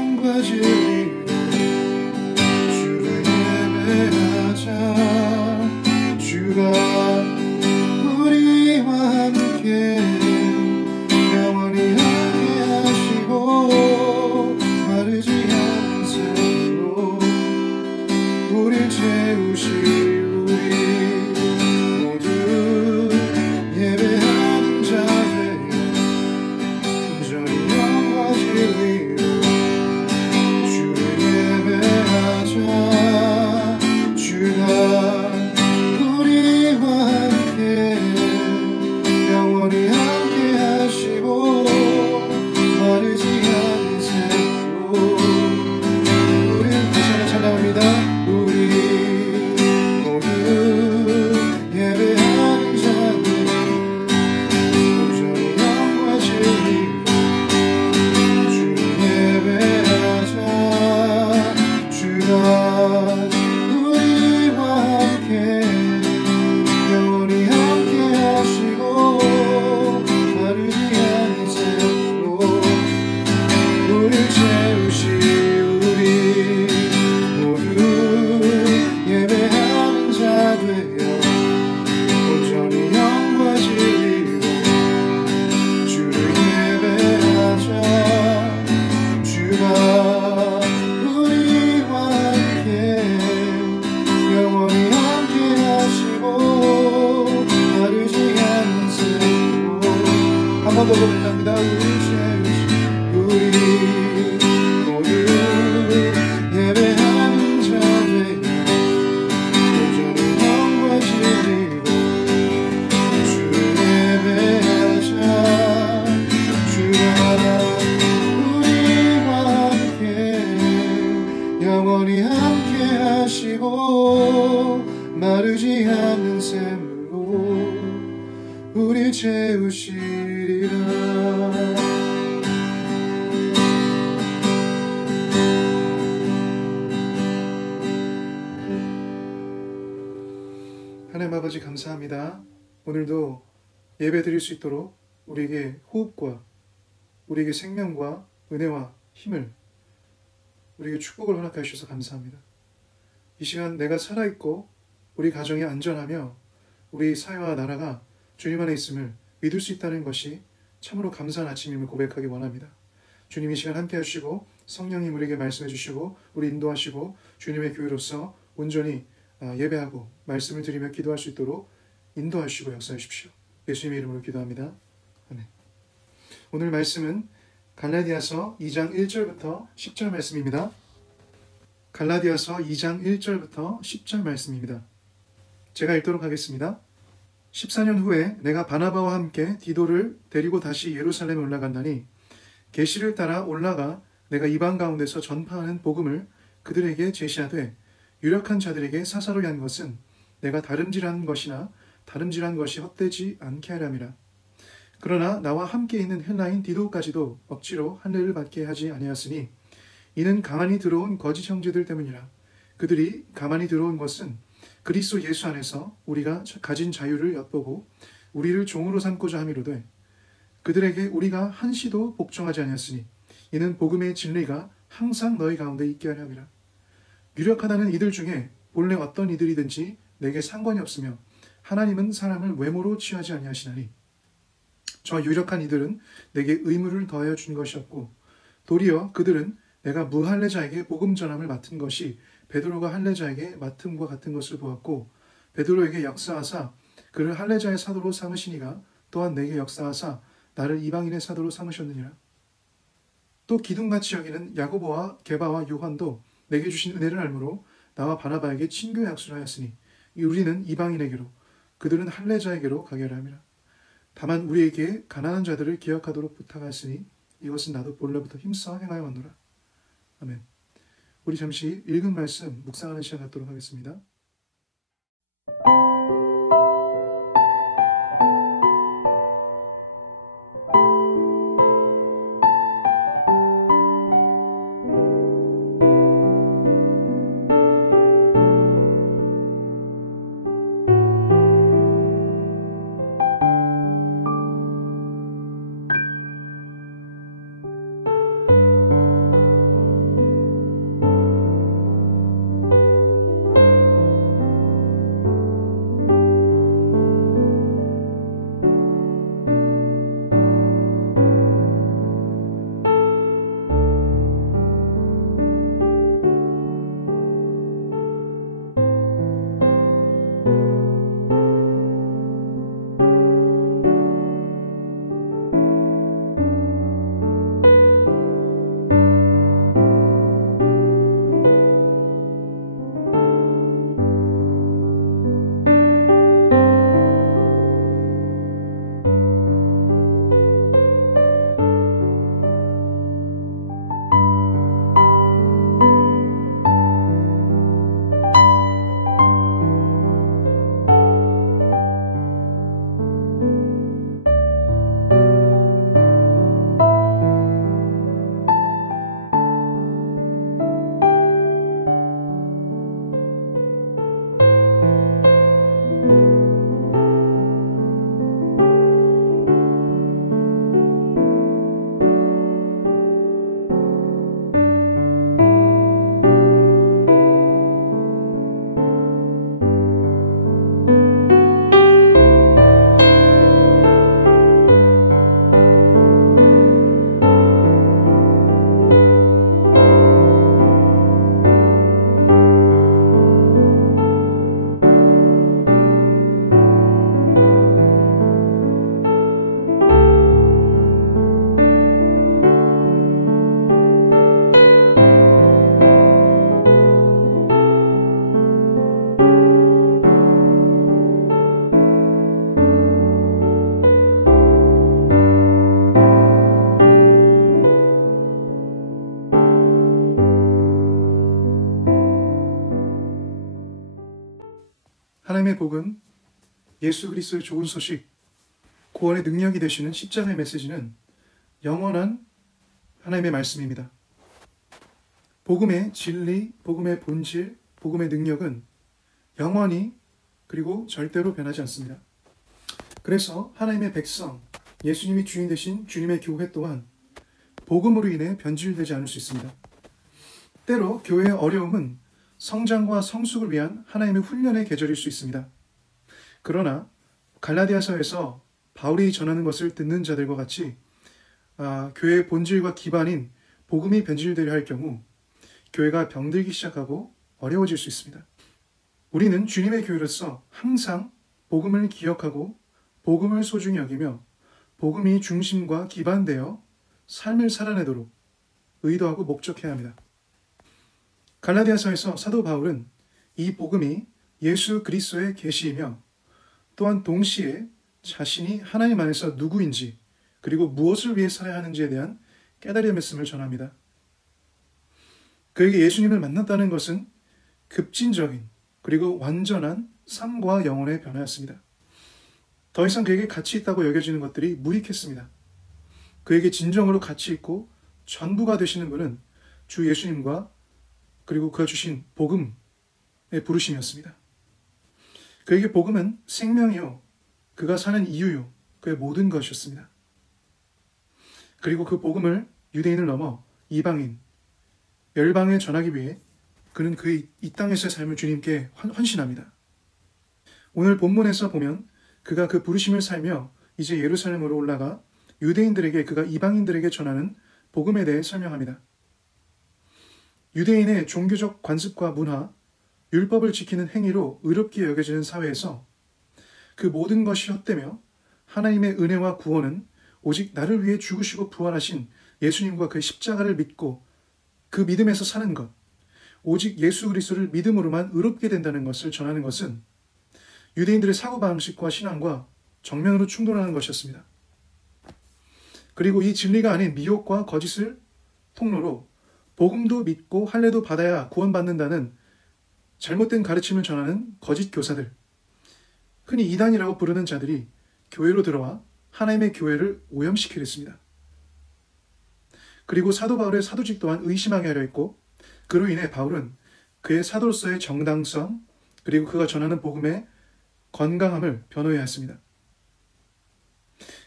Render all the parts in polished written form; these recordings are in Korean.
영과 진리로 주를 예배하자. 주가 우리와 함께 영원히 함께 하시고 마르지 않는 샘으로 우릴 채우시. 영원히 함께 하시고 마르지 않는 샘으로 우리 채우시리라. 하나님 아버지 감사합니다. 오늘도 예배 드릴 수 있도록 우리에게 호흡과 우리에게 생명과 은혜와 힘을 우리에게 축복을 허락해 주셔서 감사합니다. 이 시간 내가 살아있고 우리 가정이 안전하며 우리 사회와 나라가 주님 안에 있음을 믿을 수 있다는 것이 참으로 감사한 아침임을 고백하기 원합니다. 주님 이 시간 함께 하시고 성령님 우리에게 말씀해 주시고 우리 인도하시고 주님의 교회로서 온전히 예배하고 말씀을 드리며 기도할 수 있도록 인도하시고 역사해 주십시오. 예수님의 이름으로 기도합니다. 아멘. 오늘 말씀은 갈라디아서 2장 1절부터 10절 말씀입니다. 갈라디아서 2장 1절부터 10절 말씀입니다. 제가 읽도록 하겠습니다. 14년 후에 내가 바나바와 함께 디도를 데리고 다시 예루살렘에 올라간다니 계시를 따라 올라가 내가 이방 가운데서 전파하는 복음을 그들에게 제시하되 유력한 자들에게 사사로이 한 것은 내가 다름질한 것이나 다름질한 것이 헛되지 않게 하려니라. 그러나 나와 함께 있는 헬라인 디도까지도 억지로 할례를 받게 하지 아니하였으니 이는 가만히 들어온 거짓 형제들 때문이라. 그들이 가만히 들어온 것은 그리스도 예수 안에서 우리가 가진 자유를 엿보고 우리를 종으로 삼고자 함이로되 그들에게 우리가 한시도 복종하지 아니하였으니 이는 복음의 진리가 항상 너희 가운데 있게 하려 함이라. 유력하다는 이들 중에 본래 어떤 이들이든지 내게 상관이 없으며 하나님은 사람을 외모로 취하지 아니하시나니 저 유력한 이들은 내게 의무를 더하여 준 것이었고 도리어 그들은 내가 무할례자에게 복음 전함을 맡은 것이 베드로가 할례자에게 맡음과 같은 것을 보았고 베드로에게 역사하사 그를 할례자의 사도로 삼으시니가 또한 내게 역사하사 나를 이방인의 사도로 삼으셨느니라. 또 기둥같이 여기는 야고보와 게바와 요한도 내게 주신 은혜를 알므로 나와 바나바에게 친교 약속을 하였으니 우리는 이방인에게로 그들은 할례자에게로 가게 하려 함이라. 다만 우리에게 가난한 자들을 기억하도록 부탁하였으니 이것은 나도 본래부터 힘써 행하여 왔노라. 아멘. 우리 잠시 읽은 말씀 묵상하는 시간 갖도록 하겠습니다. 하나님의 복음, 예수 그리스도의 좋은 소식, 구원의 능력이 되시는 십자가의 메시지는 영원한 하나님의 말씀입니다. 복음의 진리, 복음의 본질, 복음의 능력은 영원히 그리고 절대로 변하지 않습니다. 그래서 하나님의 백성, 예수님이 주인 되신 주님의 교회 또한 복음으로 인해 변질되지 않을 수 있습니다. 때로 교회의 어려움은 성장과 성숙을 위한 하나님의 훈련의 계절일 수 있습니다. 그러나 갈라디아서에서 바울이 전하는 것을 듣는 자들과 같이 교회의 본질과 기반인 복음이 변질되려 할 경우 교회가 병들기 시작하고 어려워질 수 있습니다. 우리는 주님의 교회로서 항상 복음을 기억하고 복음을 소중히 여기며 복음이 중심과 기반되어 삶을 살아내도록 의도하고 목적해야 합니다. 갈라디아서에서 사도 바울은 이 복음이 예수 그리스도의 계시이며 또한 동시에 자신이 하나님 안에서 누구인지 그리고 무엇을 위해 살아야 하는지에 대한 깨달음의 말씀을 전합니다. 그에게 예수님을 만났다는 것은 급진적인 그리고 완전한 삶과 영혼의 변화였습니다. 더 이상 그에게 가치 있다고 여겨지는 것들이 무익했습니다. 그에게 진정으로 가치 있고 전부가 되시는 분은 주 예수님과 그리고 그가 주신 복음의 부르심이었습니다. 그에게 복음은 생명이요, 그가 사는 이유요, 그의 모든 것이었습니다. 그리고 그 복음을 유대인을 넘어 이방인, 열방에 전하기 위해 그는 그의 이 땅에서의 삶을 주님께 헌신합니다. 오늘 본문에서 보면 그가 그 부르심을 살며 이제 예루살렘으로 올라가 유대인들에게 그가 이방인들에게 전하는 복음에 대해 설명합니다. 유대인의 종교적 관습과 문화, 율법을 지키는 행위로 의롭게 여겨지는 사회에서 그 모든 것이 헛되며 하나님의 은혜와 구원은 오직 나를 위해 죽으시고 부활하신 예수님과 그의 십자가를 믿고 그 믿음에서 사는 것, 오직 예수 그리스도를 믿음으로만 의롭게 된다는 것을 전하는 것은 유대인들의 사고방식과 신앙과 정면으로 충돌하는 것이었습니다. 그리고 이 진리가 아닌 미혹과 거짓을 통로로 복음도 믿고 할례도 받아야 구원받는다는 잘못된 가르침을 전하는 거짓 교사들, 흔히 이단이라고 부르는 자들이 교회로 들어와 하나님의 교회를 오염시키려 했습니다. 그리고 사도 바울의 사도직 또한 의심하게 하려 했고, 그로 인해 바울은 그의 사도로서의 정당성 그리고 그가 전하는 복음의 건강함을 변호해야 했습니다.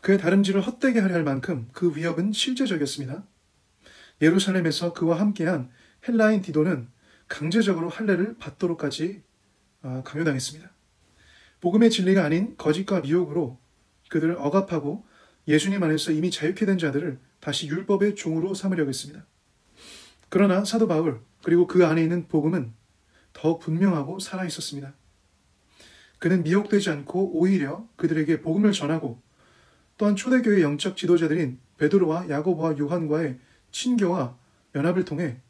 그의 다름질을 헛되게 하려 할 만큼 그 위협은 실제적이었습니다. 예루살렘에서 그와 함께한 헬라인 디도는 강제적으로 할례를 받도록까지 강요당했습니다. 복음의 진리가 아닌 거짓과 미혹으로 그들을 억압하고 예수님 안에서 이미 자유케 된 자들을 다시 율법의 종으로 삼으려고 했습니다. 그러나 사도 바울 그리고 그 안에 있는 복음은 더욱 분명하고 살아있었습니다. 그는 미혹되지 않고 오히려 그들에게 복음을 전하고 또한 초대교회 영적 지도자들인 베드로와 야고보와 요한과의 친교와 연합을 통해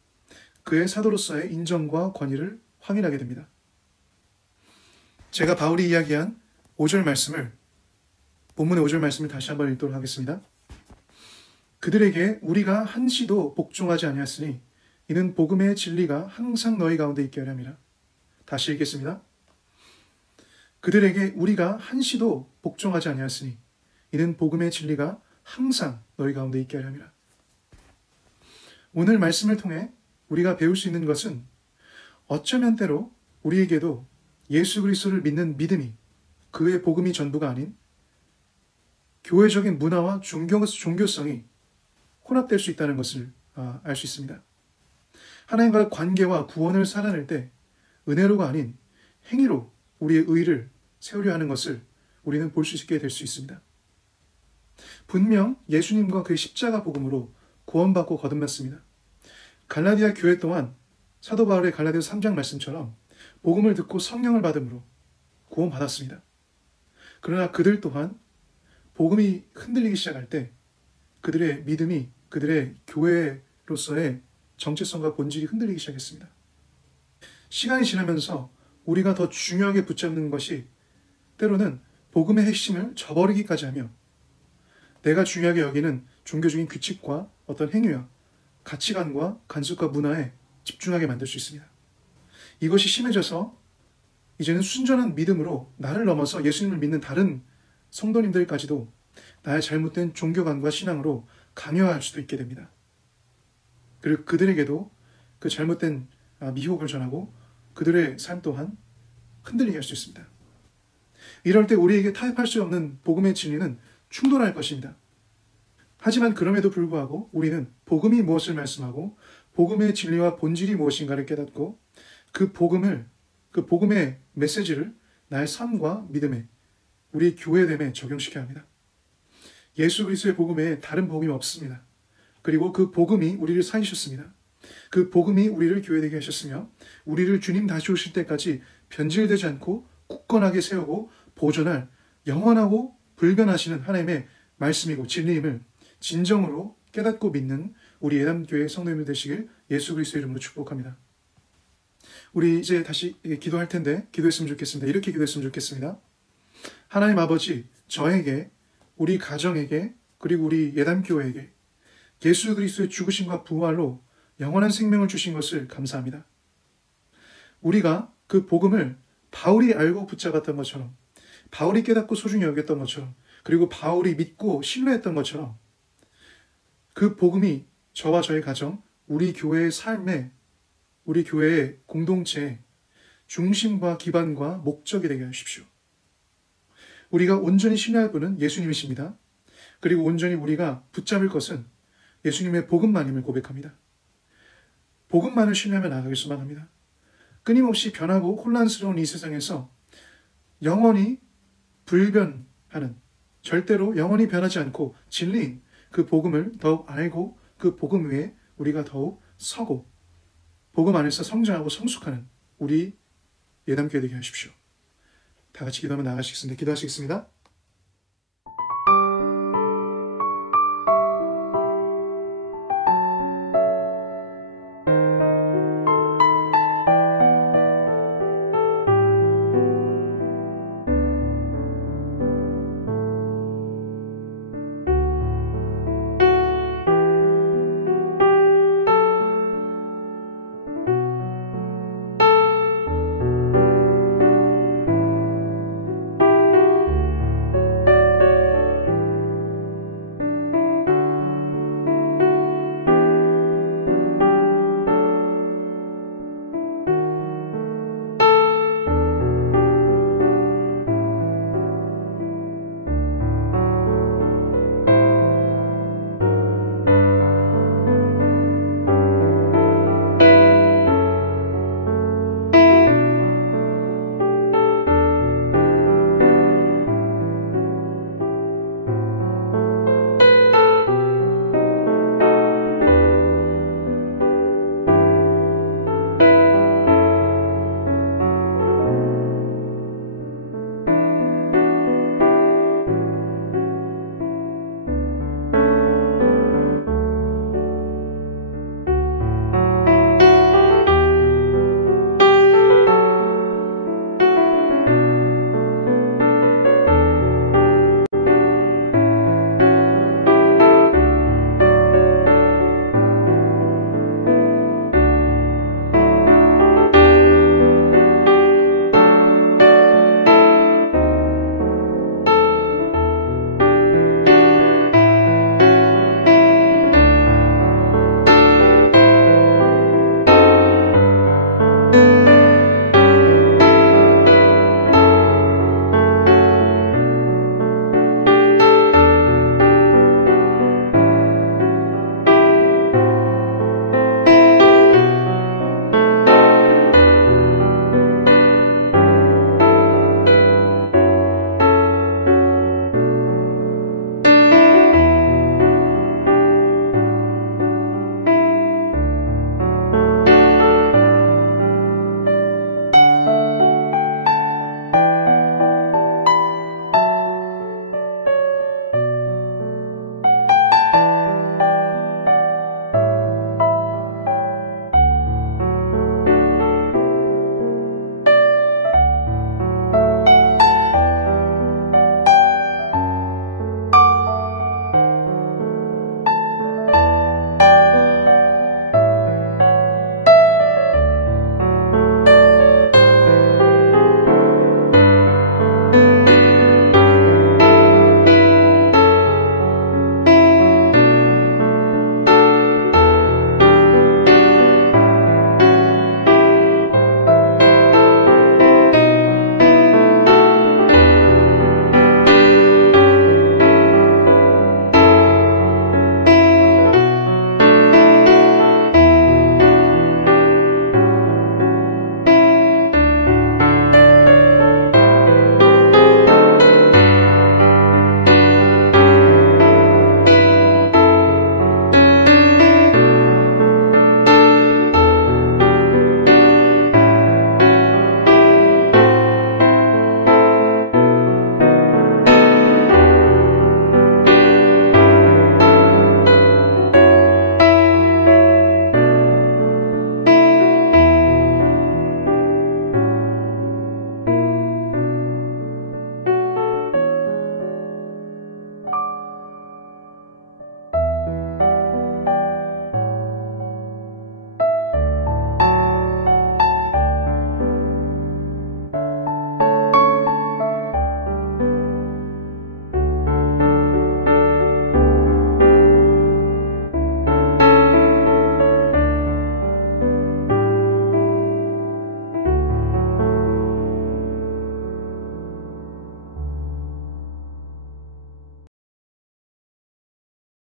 그의 사도로서의 인정과 권위를 확인하게 됩니다. 제가 바울이 이야기한 5절 말씀을, 본문의 5절 말씀을 다시 한번 읽도록 하겠습니다. 그들에게 우리가 한시도 복종하지 아니하였으니 이는 복음의 진리가 항상 너희 가운데 있게 하려 함이라. 다시 읽겠습니다. 그들에게 우리가 한시도 복종하지 아니하였으니 이는 복음의 진리가 항상 너희 가운데 있게 하려 함이라. 오늘 말씀을 통해 우리가 배울 수 있는 것은 어쩌면 때로 우리에게도 예수 그리스도를 믿는 믿음이 그의 복음이 전부가 아닌 교회적인 문화와 종교성이 혼합될 수 있다는 것을 알 수 있습니다. 하나님과의 관계와 구원을 살아낼 때 은혜로가 아닌 행위로 우리의 의를 세우려 하는 것을 우리는 볼 수 있게 될 수 있습니다. 분명 예수님과 그의 십자가 복음으로 구원받고 거듭났습니다. 갈라디아 교회 또한 사도 바울의 갈라디아서 3장 말씀처럼 복음을 듣고 성령을 받음으로 구원받았습니다. 그러나 그들 또한 복음이 흔들리기 시작할 때 그들의 믿음이 그들의 교회로서의 정체성과 본질이 흔들리기 시작했습니다. 시간이 지나면서 우리가 더 중요하게 붙잡는 것이 때로는 복음의 핵심을 저버리기까지 하며 내가 중요하게 여기는 종교적인 규칙과 어떤 행위와 가치관과 관습과 문화에 집중하게 만들 수 있습니다. 이것이 심해져서 이제는 순전한 믿음으로 나를 넘어서 예수님을 믿는 다른 성도님들까지도 나의 잘못된 종교관과 신앙으로 강요할 수도 있게 됩니다. 그리고 그들에게도 그 잘못된 미혹을 전하고 그들의 삶 또한 흔들리게 할 수 있습니다. 이럴 때 우리에게 타협할 수 없는 복음의 진리는 충돌할 것입니다. 하지만 그럼에도 불구하고 우리는 복음이 무엇을 말씀하고 복음의 진리와 본질이 무엇인가를 깨닫고 그 복음의 메시지를 나의 삶과 믿음에, 우리 교회됨에 적용시켜야 합니다. 예수 그리스도의 복음에 다른 복음이 없습니다. 그리고 그 복음이 우리를 살리셨습니다. 그 복음이 우리를 교회되게 하셨으며 우리를 주님 다시 오실 때까지 변질되지 않고 굳건하게 세우고 보존할 영원하고 불변하시는 하나님의 말씀이고 진리임을 진정으로 깨닫고 믿는 우리 예담교회 성도님들 되시길 예수 그리스도의 이름으로 축복합니다. 우리 이제 다시 기도할 텐데 기도했으면 좋겠습니다. 이렇게 기도했으면 좋겠습니다. 하나님 아버지, 저에게, 우리 가정에게, 그리고 우리 예담교회에게 예수 그리스도의 죽으심과 부활로 영원한 생명을 주신 것을 감사합니다. 우리가 그 복음을 바울이 알고 붙잡았던 것처럼, 바울이 깨닫고 소중히 여겼던 것처럼, 그리고 바울이 믿고 신뢰했던 것처럼 그 복음이 저와 저의 가정, 우리 교회의 삶에, 우리 교회의 공동체의 중심과 기반과 목적이 되게 하십시오. 우리가 온전히 신뢰할 분은 예수님이십니다. 그리고 온전히 우리가 붙잡을 것은 예수님의 복음만임을 고백합니다. 복음만을 신뢰하며 나아가길 소망합니다. 끊임없이 변하고 혼란스러운 이 세상에서 영원히 불변하는, 절대로 영원히 변하지 않고 진리인 그 복음을 더욱 알고 그 복음 위에 우리가 더욱 서고 복음 안에서 성장하고 성숙하는 우리 예담교회 되게 하십시오. 다 같이 기도하며 나아가시겠습니다. 기도하시겠습니다.